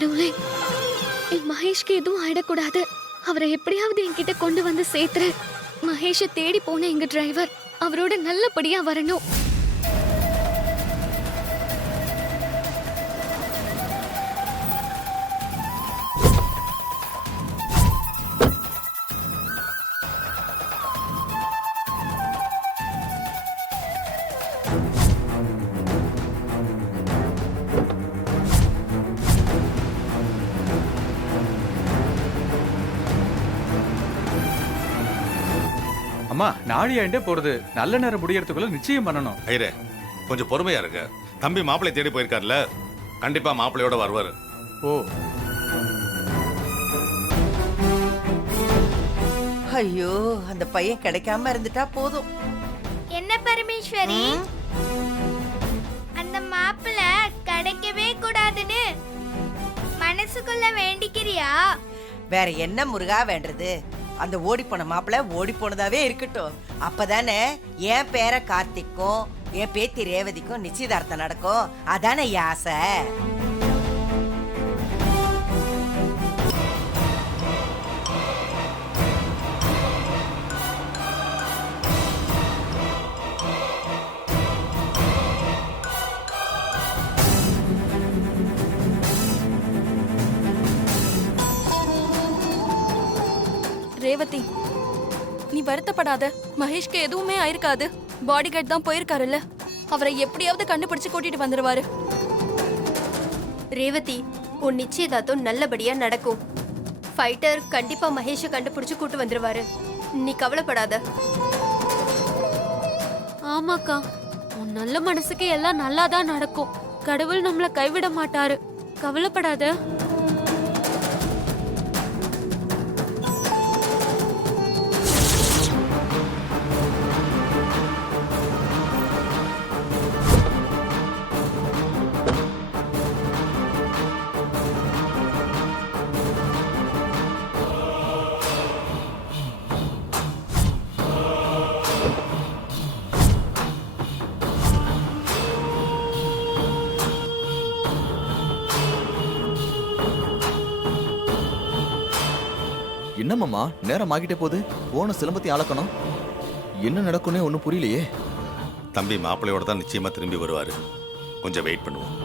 கடவுளே, என் மகேஷ்க்கு எதுவும் ஆயிடக்கூடாது. அவரை எப்படியாவது என்கிட்ட கொண்டு வந்து சேர்த்துரு. மகேஷை தேடி போன எங்க டிரைவர் அவரோட நல்லபடியா வரணும். அம்மா, நாழியாண்டே போறது. நல்ல நேரம் முடியறதுக்குள்ள நிச்சயம் பண்ணணும். ஐயரே, கொஞ்சம் பொறுமையா இருங்க. தம்பி மாப்பிள்ளை தேடி போயிருக்காருல, கண்டிப்பா மாப்பிள்ளையோட வருவாரு. ஓ, ஐயோ, அந்த பையன் கிடைக்காம இருந்துட்டா போதும். என்ன பரமேஸ்வரி, அந்த மாப்பிள்ள கிடைக்கவே கூடாதுன்னு மனசுக்குள்ள வேண்டிக்கிறியா? வேற என்ன முருகா வேண்டது? அந்த ஓடி போன மாப்பிள்ள ஓடி போனதாவே இருக்கட்டும். அப்பதானே என் பேர கார்த்திக்கும் என் பேத்தி ரேவதிக்கும் நிச்சயதார்த்தம் நடக்கும். அதானே என் ஆசை. ரேவதி, நீ வருத்தப்படாத. மகேஷ்க்கு எதுவுமே ஆயிருக்காது. பாடி கார்டு தான் போயிருக்காருல்ல, அவரை எப்படியாவது கண்டுபிடிச்சு கூட்டிட்டு வந்துருவாரு. ரேவதி, உன் நிச்சயதார்த்தம் நல்லபடியா நடக்கும். ஃபைட்டர் கண்டிப்பா மகேஷை கண்டுபிடிச்சு கூட்டு வந்துருவாரு. நீ கவலைப்படாத. ஆமாக்கா, உன் நல்ல மனசுக்கு எல்லாம் நல்லாதான் நடக்கும். கடவுள் நம்மள கைவிட மாட்டாரு. கவலைப்படாத. என்னம்மா நேரம் ஆகிட்டே போகுது. போன சிலம்பத்தி அளக்கணும். என்ன நடக்கும்னே ஒன்றும் புரியலையே. தம்பி மாப்பிள்ளையோட தான் நிச்சயமா திரும்பி வருவாரு. கொஞ்சம் வெயிட் பண்ணுவோம்.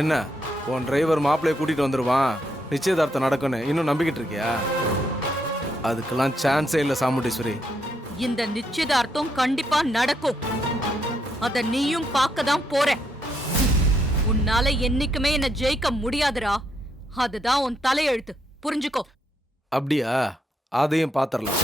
என்ன, உன் டிரைவர் மாப்பிள்ளைய கூட்டிட்டு வந்துருவான், நிச்சயதார்த்தம் நடக்கும்னு இன்னும் நம்பிக்கிட்டு இருக்கியா? அதுக்கெல்லாம் சான்ஸே இல்ல சாமுண்டீஸ்வரி. இந்த நிச்சயதார்த்தம் கண்டிப்பா நடக்கும். அத நீயும் பார்க்க தான் போற. உன்னால என்னைக்குமே என்ன ஜெயிக்க முடியாதுடா. அதுதான் உன் தலையெழுத்து, புரிஞ்சுக்கோ. அப்படியா? அதையும் பாத்திரலாம்.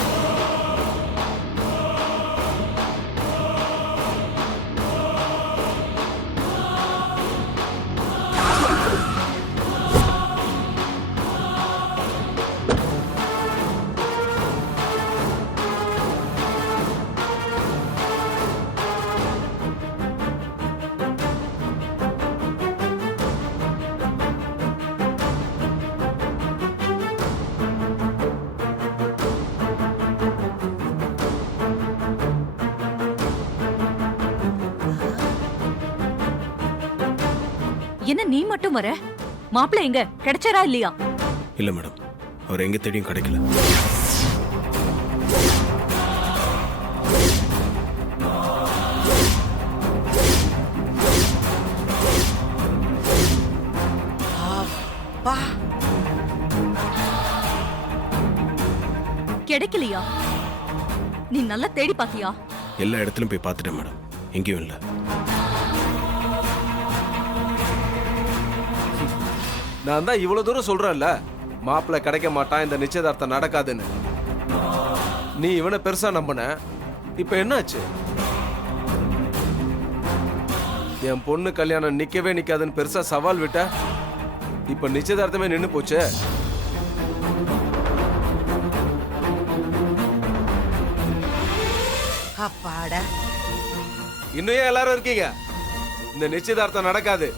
என்ன நீ மட்டும் வர? மாப்பிள்ளை எங்க கிடைச்சாரா இல்லையா? இல்ல மேடம், அவர் எங்க தேடியும் கிடைக்கல. கிடைக்கலையா? நீ நல்லா தேடி பாத்தியா? எல்லா இடத்துலயும் போய் பார்த்துட்டேன் மேடம், எங்கேயும் இல்லை. நான் தான் இவ்வளவு தூரம் சொல்றேன்ல, மாப்பிள்ளை கிடைக்க மாட்டான், இந்த நிச்சயதார்த்தம் நடக்காதுன்னு. நீ இவனை பெருசா நம்பின, இப்ப என்னாச்சு? என் பொண்ணு கல்யாணம் நிக்கவே நிக்காதுன்னு பெருசா சவால் விட்ட இப்ப நிச்சயதார்த்தமே நின்னு போச்சு. அப்பாடா, இன்னும் ஏன் எல்லாரும் இருக்கீங்க? இந்த நிச்சயதார்த்தம் நடக்காது.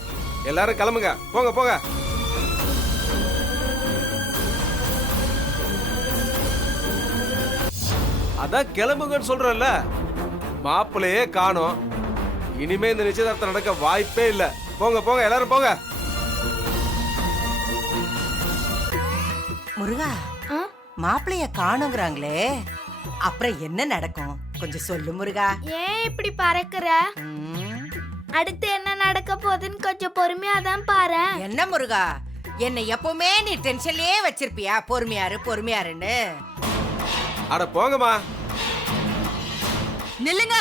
எல்லாரும் கிளம்புங்க, போங்க போங்க. அதான் கிளம்புங்கன்னு சொல்றேன்ல. மாப்பிள்ளையே காணோம். இனிமே இந்த நிச்சயதார்த்தம் நடக்க வாய்ப்பே இல்ல. போங்க போங்க, எல்லாரும் போங்க. முருகா, மாப்பிளைய காணுங்கிறாங்களே, அப்புறம் என்ன நடக்கும் கொஞ்சம் சொல்லு முருகா. ஏன் இப்படி பறக்குற? ம், அடுத்து என்ன நடக்க போகுதுன்னு கொஞ்சம் பொறுமையா தான் பாரு. என்ன முருகா, என்னை எப்பவுமே நீ டென்ஷன்லயே வச்சிருப்பியா? பொறுமையாரு பொறுமையாருன்னு. அட போங்கம்மா. நில்லுங்க.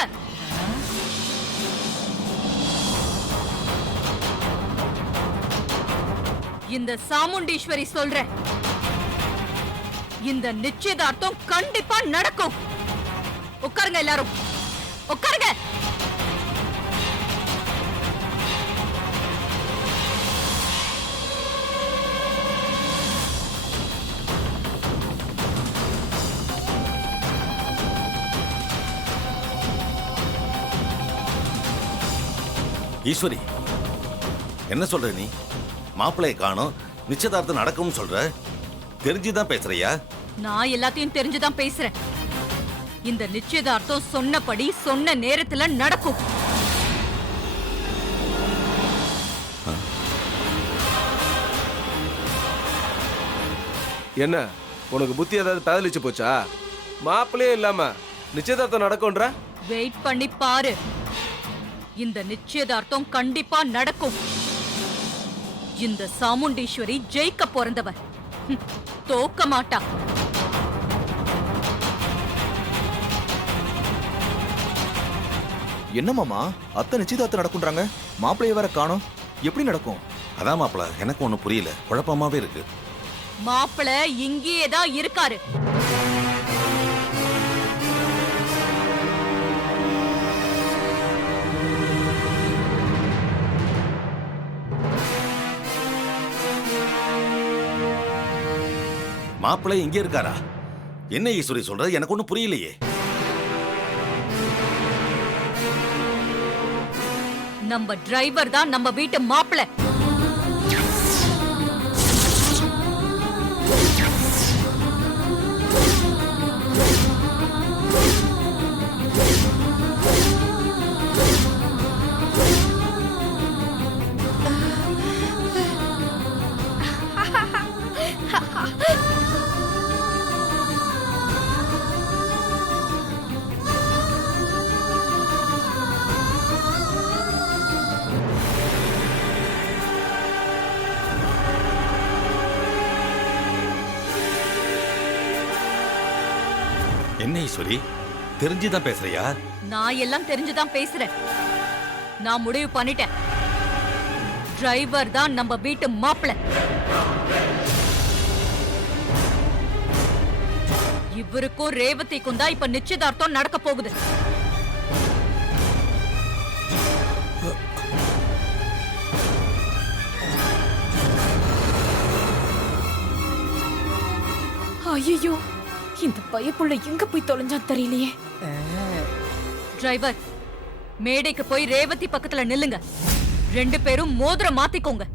இந்த சாமுண்டீஸ்வரி சொல்றேன், இந்த நிச்சயதார்த்தம் கண்டிப்பா நடக்கும். உட்காருங்க எல்லாரும், உட்காருங்க. ஈஸ்வரி, என்ன சொல்ற நீ? மாப்பிள்ளையை காணோம், நிச்சயதார்த்தம் நடக்கும்னு சொல்ற. தெரிஞ்சுதான் பேசுறியா? நான் எல்லாத்தையும் தெரிஞ்சுதான் பேசுறேன். இந்த நிச்சயதார்த்தம் சொன்னபடி சொன்ன நேரத்துல நடக்கும். என்ன உனக்கு புத்தி ஏதாவது பேதலிச்சு போச்சா? மாப்பிள்ளையே இல்லாம நிச்சயதார்த்தம் நடக்கும்ன்ற? வெயிட் பண்ணி பாரு. இந்த நிச்சயதார்த்தம் கண்டிப்பா நடக்கும். இந்த சாமுண்டீஸ்வரி ஜெயிக்க பிறந்தவர், தோக்க மாட்டா. என்ன மாமா, அத்தை நிச்சயதார்த்தம் நடக்கும்ன்றாங்க, மாப்பிள்ளைய வேற காணோம். எப்படி நடக்கும்? அதான் மாப்பிள்ள, எனக்கு ஒன்றும் புரியல, குழப்பமாவே இருக்கு. மாப்பிள இங்கேயே தான் இருக்காரு. மாப்பிள்ளை இங்கே இருக்காரா? என்ன ஈஸ்வரி சொல்ற? எனக்கு ஒன்றும் புரியலையே. நம்ம டிரைவர் தான் நம்ம வீட்டு மாப்பிள. என்ன ஈஸ்வரி, தெரிஞ்சுதான் பேசுறியா? நான் எல்லாம் தெரிஞ்சுதான் பேசுறேன். நான் முடிவு பண்ணிட்டேன். டிரைவர் தான் நம்ம வீட்டு மாப்பிள. இவருக்கும் ரேவதிக்கும் தான் இப்ப நிச்சயதார்த்தம் நடக்க போகுது. ஐயோ, இந்த பயப்புள்ள எங்க போய் தொலைஞ்சா தெரியலையே. டிரைவர், மேடைக்கு போய் ரேவதி பக்கத்துல நில்லுங்க. ரெண்டு பேரும் மோதிரம் மாத்திக்கோங்க.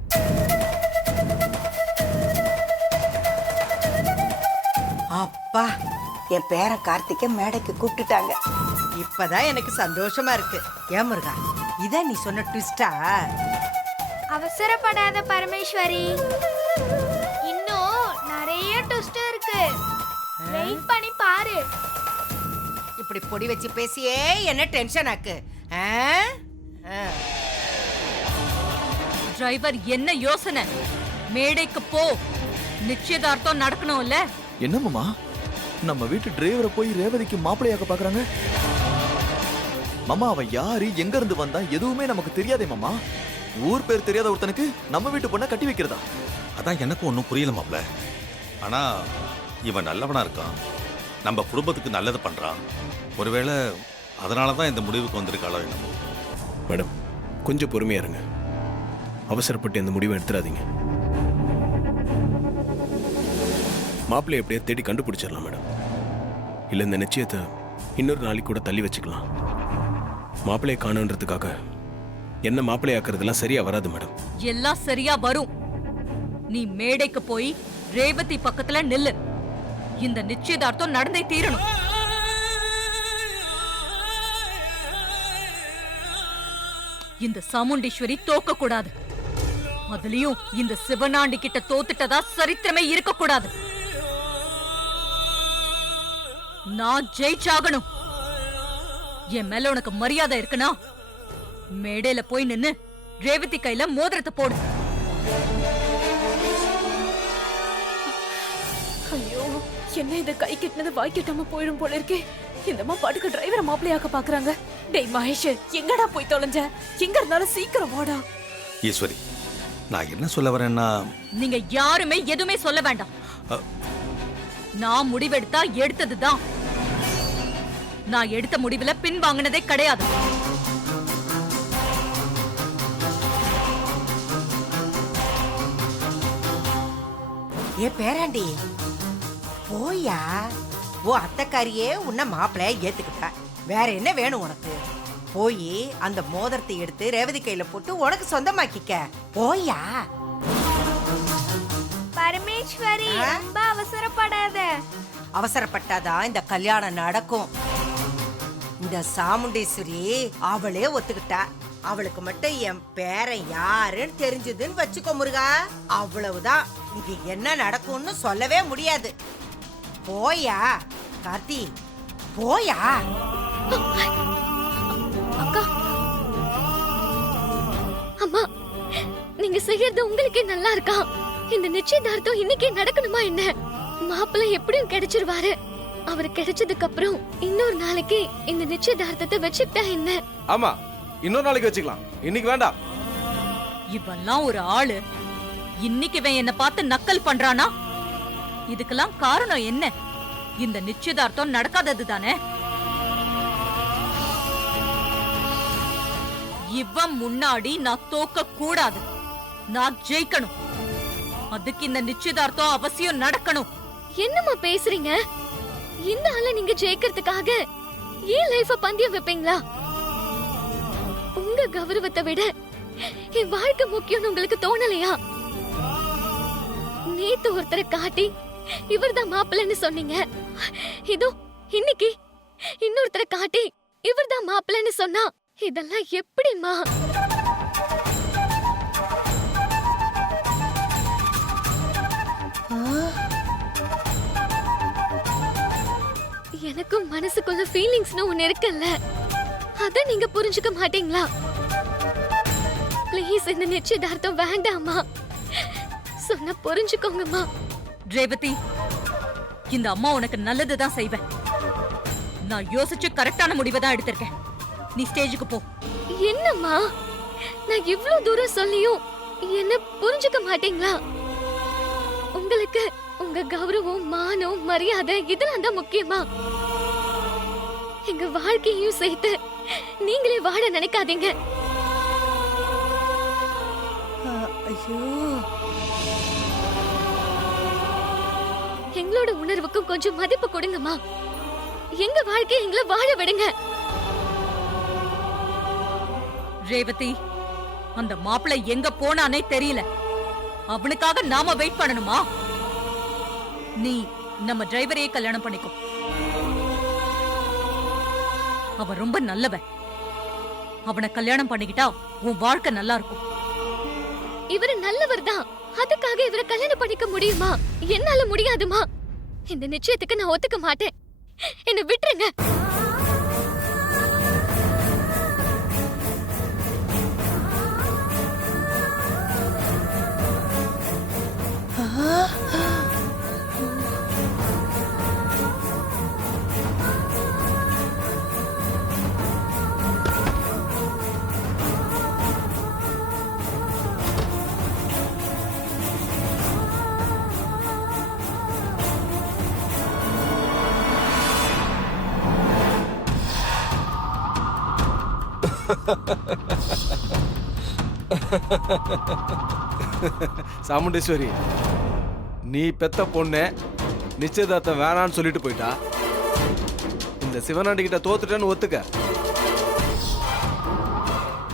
அப்பா, என் பேர கார்த்திகை மேடைக்கு கூப்பிட்டுட்டாங்க. இப்பதான் எனக்கு சந்தோஷமா இருக்கு. ஏன் முருகா, இதான் நீ சொன்ன ட்விஸ்டா? அவசரப்படாத பரமேஸ்வரி, இன்னும் நிறைய ட்விஸ்ட் இருக்கு. வெயிட் பண்ணி பாரு. இப்படி பொடி வச்சு பேசியே என்ன டென்ஷன் ஆக்கு. டிரைவர், என்ன யோசனை? மேடைக்கு போ. நிச்சயதார்த்தம் நடக்கணும்ல. என்ன மாமா, நம்ம வீட்டு டிரைவரை போய் ரேவதிக்கு மாப்பிள்ளையாக்க பாக்குறாங்க. மாமா, அவன் யாரு, எங்க இருந்து வந்தா எதுவுமே நமக்கு தெரியாதே மாமா. ஊர் பேர் தெரியாத ஒருத்தனுக்கு நம்ம வீட்டு பொண்ணை கட்டி வைக்கிறதா? அதான் எனக்கு ஒன்றும் புரியல மாப்பிள்ள. ஆனா இவன் நல்லவனா இருக்கான், நம்ம குடும்பத்துக்கு நல்லது பண்றான். ஒருவேளை அதனால தான் இந்த முடிவுக்கு வந்திருக்காளோ என்னமோ. மேடம், கொஞ்சம் பொறுமையா இருங்க. அவசரப்பட்டு எந்த முடிவும் எடுத்துடாதீங்க. மாப்பிள்ளையை எப்படியே தேடி கண்டுபிடிச்சிடலாம் மேடம். இல்லை இந்த நிச்சயத்தை இன்னொரு நாளைக்கு கூட தள்ளி வச்சுக்கலாம். மாப்பிள்ளையை காணுன்றதுக்காக என்ன மாப்பிள்ளையாக்குறதுலாம் சரியா வராது மேடம். எல்லாம் சரியா வரும். நீ மேடைக்கு போய் ரேவதி பக்கத்துல நில்லு. இந்த நிச்சயதார்த்தம் நடந்தே தீரணும். இந்த சாமுண்டீஸ்வரி தோக்க கூடாது. அதுலயும் இந்த சிவனாண்டி கிட்ட தோத்துட்டதா சரித்திரமே இருக்க கூடாது. நான் ஜெயிச்சாகணும். என் மேல உனக்கு மரியாதை இருக்குன்னா மேடையில போய் நின்னு ரேவதி கையில மோதிரத்தை போடு. ஐயோ, என்ன இத கை கிட்டினது வாய் கிட்டாம போயிடும் போல இருக்கே. இந்தம்மா பாட்டுக்கு டிரைவரை மாப்பிள்ளையாக்க பாக்குறாங்க. டேய் மகேஷ், எங்கடா போய் தொலைஞ்ச? எங்க இருந்தாலும் சீக்கிரம் வாடா. ஈஸ்வரி, நான் என்ன சொல்ல வரேன்னா, நீங்க யாருமே எதுவுமே சொல்ல வேண்டாம். நான் முடிவெடுத்தா எடுத்ததுதான். நான் எடுத்த முடிவுல பின் வாங்கினதே கிடையாது. ஏ பேராண்டி, போயா. ஓ அத்தைக்காரியே உன்னை மாப்பிள்ளைய ஏத்துக்கிட்டா. வேற என்ன வேணும் உனக்கு? போய் அந்த மோதிரத்தை எடுத்து ரேவதி கையில போட்டு உனக்கு சொந்தமாக்கிக்க. போயா. பரமேஸ்வரி, ரொம்ப அவசரப்படாத. அவசரப்பட்டாதான் இந்த கல்யாணம் நடக்கும். இந்த சாமுண்டீஸ்வரி அவளே ஒத்துக்கிட்டா. அவளுக்கு மட்டும் என் பேரன் யாருன்னு தெரிஞ்சதுன்னு வச்சுக்கோ முருகா, அவ்வளவுதான். இங்க என்ன நடக்கும்னு சொல்லவே முடியாது. போயா கார்த்தி, போயா. அக்கா, அம்மா, நீங்க செய்யறது உங்களுக்கே நல்லா இருக்கா? இந்த நிச்சயதார்த்தம் இன்னைக்கே நடக்கணுமா என்ன? மாப்பிள்ளை எப்படியும் கிடைச்சிருவாரு. அவர் கிடைச்சதுக்கு அப்புறம் இன்னொரு நாளைக்கு இந்த நிச்சயதார்த்தத்தை வச்சுக்கிட்டா என்ன? ஆமா, இன்னொரு நாளைக்கு வச்சுக்கலாம். இன்னைக்கு வேண்டாம். இவெல்லாம் ஒரு ஆளு. இன்னைக்கு இவன் என்ன பார்த்து நக்கல் பண்றானா? இதுக்கெல்லாம் காரணம் என்ன? இந்த நிச்சயதார்த்தம் நடக்காதது தானே. இவன் முன்னாடி நான் தோக்க கூடாது. நான் ஜெயிக்கணும். அதுக்கு இந்த நிச்சயதார்த்தம் அவசியம் நடக்கணும். என்னம்மா பேசுறீங்க? இந்த ஆள நீங்க ஜெயிக்கிறதுக்காக ஏன் லைஃப பந்தயம் வைப்பீங்களா? உங்க கௌரவத்தை விட என் வாழ்க்கை முக்கியம்னு உங்களுக்கு தோணலையா? நேத்து ஒருத்தரை காட்டி இவர்தான் மாப்பிள்ளைன்னு சொன்னீங்க. இதோ இன்னைக்கு இன்னொருத்தரை காட்டி இவர்தான் மாப்பிள்ளைன்னு சொன்னா இதெல்லாம் எப்படிமா? எனக்கும் மனசுக்குள்ள ஃபீலிங்ஸ்னு ஒன்னு இருக்குல்ல, அத நீங்க புரிஞ்சுக்க மாட்டீங்களா? ப்ளீஸ் இந்த நிச்சயதார்த்தம் வேண்டாமா? சொன்ன புரிஞ்சுக்கோங்கம்மா. ரேவதி, இந்த அம்மா உனக்கு நல்லதுதான் செய்வேன். நான் யோசிச்சு கரெக்டான முடிவை தான் எடுத்திருக்கேன். நீ ஸ்டேஜுக்கு போ. என்னம்மா, நான் இவ்ளோ தூரம் சொல்லியும் என்ன புரிஞ்சுக்க மாட்டீங்களா? உங்களுக்கு உங்க கௌரவம், மானம், மரியாதை இதெல்லாம் தான் முக்கியமா? எங்க வாழ்க்கையும் சேர்த்து நீங்களே வாழ நினைக்காதீங்க. ஐயோ, எங்களோட உணர்வுக்கும் கொஞ்சம் மதிப்பு கொடுங்கம்மா. எங்க வாழ்க்கையை எங்களை வாழ விடுங்க. ரேவதி, அந்த மாப்பிள்ளை எங்க போனானே தெரியல. அவனுக்காக நாம வெயிட் பண்ணணுமா? நீ நம்ம டிரைவரையே கல்யாணம் பண்ணிக்கோ. அவன் ரொம்ப நல்லவன். அவனை கல்யாணம் பண்ணிக்கிட்டா உன் வாழ்க்கை நல்லா இருக்கும். இவரு நல்லவர் தான். அதுக்காக இவரை கல்யாணம் பண்ணிக்க முடியுமா? என்னால முடியாதுமா. இந்த நிச்சயத்துக்கு நான் ஒத்துக்க மாட்டேன். என்ன விட்டுருங்க. சாமுண்டீஸ்வரி, நீ பெத்த பொண்ணு நிச்சயதார்த்தம் வேணான்னு சொல்லிட்டு போயிட்டா. இந்த சிவனாண்டி கிட்ட தோத்துட்டேன்னு ஒத்துக்க.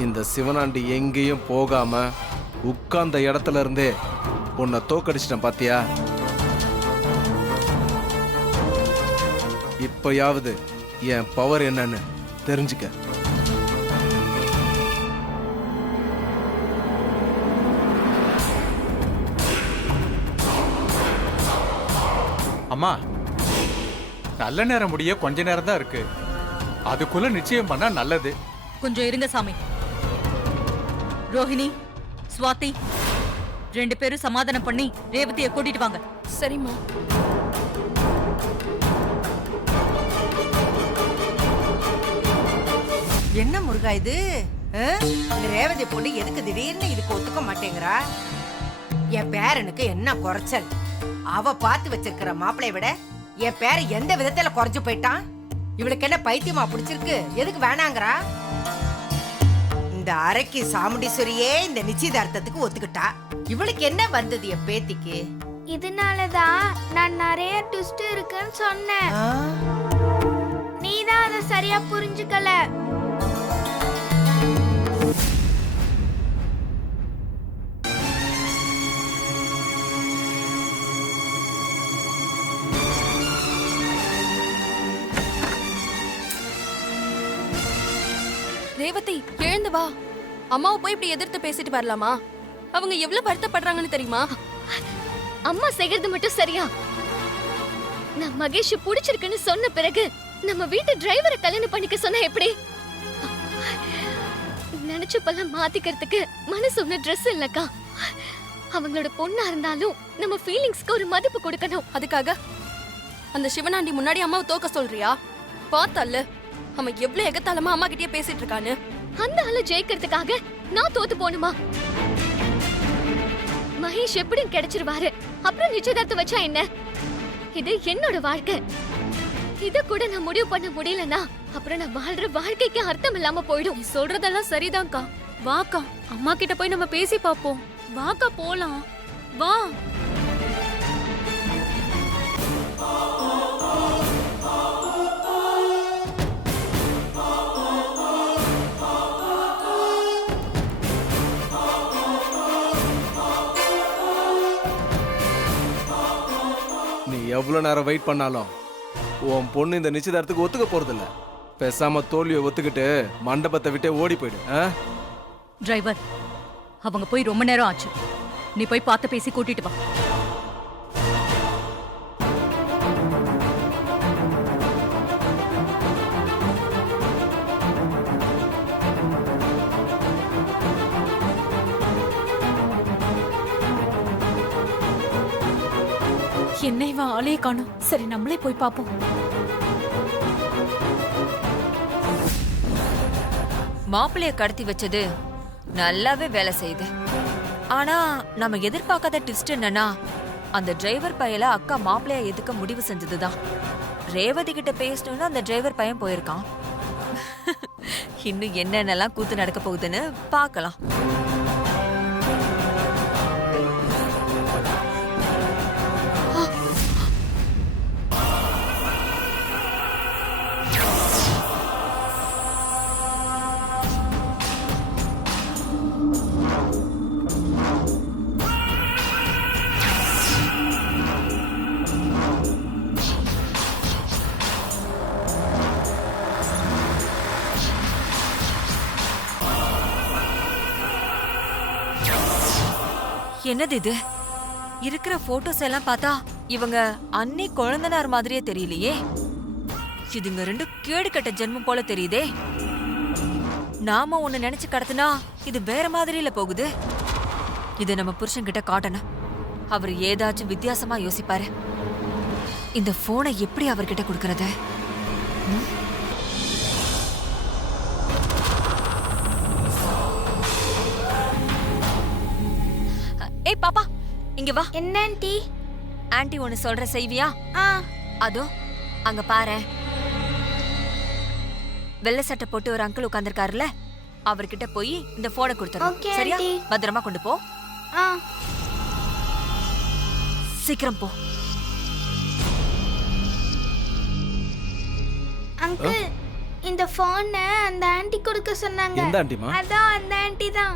இந்த சிவனாண்டி எங்கேயும் போகாம உட்கார்ந்த இடத்துல இருந்தே உன்னை தோக்கடிச்சிட்டேன் பாத்தியா? இப்பயாவது என் பவர் என்னன்னு தெரிஞ்சுக்க. அம்மா, நல்ல நேரம் முடிய கொஞ்ச நேரம் தான் இருக்கு. அதுக்குள்ள நிச்சயம் பண்ணா நல்லது. கொஞ்சம் இருங்க சாமி. ரோஹிணி, ஸ்வாதி, 2 பேரும் சமாதானம் பண்ணி ரேவதியை கூட்டிட்டு வாங்க. சரிம்மா. என்ன முருகா இது? இந்த ரேவதி பொண்ணு எதுக்கு திடீர்னு இதுக்கு ஒத்துக்க மாட்டேங்கிறா? என் பேரனுக்கு என்ன குறைச்சல்? அவ பார்த்து வச்சிருக்கிற மாப்பிளைய விட என் பேர எந்த விதத்துல குறைஞ்சு போயிட்டான்? இவளுக்கு என்ன பைத்தியமா பிடிச்சிருக்கு? எதுக்கு வேணாங்கிறா? இந்த அரைக்கு சாமுண்டீஸ்வரியே இந்த நிச்சயதார்த்தத்துக்கு ஒத்துக்கிட்டா. இவளுக்கு என்ன வந்தது என் பேத்திக்கு? இதனாலதான் நான் நிறைய ட்விஸ்ட் இருக்குன்னு சொன்னேன். நீதான் அதை சரியா புரிஞ்சுக்கல. ரேவதி, எழுந்து வா. அம்மாவை போய் இப்படி எதிர்த்து பேசிட்டு வரலாமா? அவங்க எவ்வளவு வருத்தப்படுறாங்கன்னு தெரியுமா? அம்மா செய்யறது மட்டும் சரியா? நான் மகேஷ் பிடிச்சிருக்குன்னு சொன்ன பிறகு நம்ம வீட்டு டிரைவரை கல்யாணம் பண்ணிக்க சொன்ன எப்படி? நினைச்ச பல மாத்திக்கிறதுக்கு மனசு ஒண்ணு ட்ரெஸ் இல்லக்கா. அவங்களோட பொண்ணா இருந்தாலும் நம்ம ஃபீலிங்ஸ்க்கு ஒரு மதிப்பு கொடுக்கணும். அதுக்காக அந்த சிவனாண்டி முன்னாடி அம்மாவை தோக்க சொல்றியா? பார்த்தல்ல அவன் எவ்வளவு எகத்தாலமா அம்மா கிட்டயே பேசிட்டு இருக்கான்னு. அந்த ஆளு ஜெயிக்கிறதுக்காக நான் தோத்து போணுமா? மகேஷ் எப்படியும் கிடைச்சிருவாரு. அப்புறம் நிச்சயதார்த்தம் வச்சா என்ன? இது என்னோட வாழ்க்கை. இத கூட நான் முடிவு பண்ண முடியலனா அப்புறம் நான் வாழ்ற வாழ்க்கைக்கு அர்த்தம் இல்லாம போயிடும். நீ சொல்றதெல்லாம் சரிதான்க்கா. வாக்கா, அம்மா கிட்ட போய் நம்ம பேசி பாப்போம். வாக்கா, போலாம். வா. நீ எவ்வளவு நேரம் வெயிட் பண்ணாலும் உன் பொண்ணு இந்த நிச்சயதார்த்தத்துக்கு ஒத்துக்க போறதில்ல. பேசாம தோல்வியை ஒத்துக்கிட்டு மண்டபத்தை விட்டே ஓடி போயிடு. டிரைவர், அவங்க போய் ரொம்ப நேரம் ஆச்சு. நீ போய் பார்த்து பேசி கூட்டிட்டு வா. என்ன இவன் ஆளையே காணும். சரி, நம்மளே போய் பாப்போம். மாப்பிள்ளைய கடத்தி வச்சது நல்லாவே வேலை செய்யுது. ஆனா நம்ம எதிர்பார்க்காத ட்விஸ்ட் என்னன்னா, அந்த டிரைவர் பையல அக்கா மாப்பிள்ளைய எதுக்க முடிவு செஞ்சதுதான். ரேவதி கிட்ட பேசணும்னு அந்த டிரைவர் பையன் போயிருக்கான். இன்னும் என்னென்னலாம் கூத்து நடக்க போகுதுன்னு பார்க்கலாம். என்னது இது? இருக்கிற போட்டோஸ் எல்லாம் பார்த்தா இவங்க அன்னி குழந்தனார் மாதிரியே தெரியலையே. இதுங்க 2 கேடு கட்ட ஜென்மம் போல தெரியுதே. நாம ஒண்ணு நினைச்சு கடத்தினா இது வேற மாதிரில போகுது. இத நம்ம புருஷன் கிட்ட காட்டணும். அவர் ஏதாச்சும் வித்தியாசமா யோசிப்பாரு. இந்த போனை எப்படி அவர்கிட்ட கொடுக்கறது? ஏய் பாப்பா, இங்க வா. என்ன ஆண்டி? ஆண்டி ஒன்னு சொல்ற செய்வியா? அதோ அங்க பாரு. வெள்ளை சட்டை போட்டு ஒரு அங்கிள் உட்கார்ந்திருக்காருல, அவர்கிட்ட போய் இந்த போனை கொடுத்துரு. Okay, சரியா? aunty. பத்திரமா கொண்டு போ. ஆ சீக்கிரம் போ. அங்கிள் இந்த போனை அந்த ஆன்ட்டி கொடுக்க சொன்னாங்க. எந்த ஆண்டிமா? அதான் அந்த ஆன்ட்டி தான்.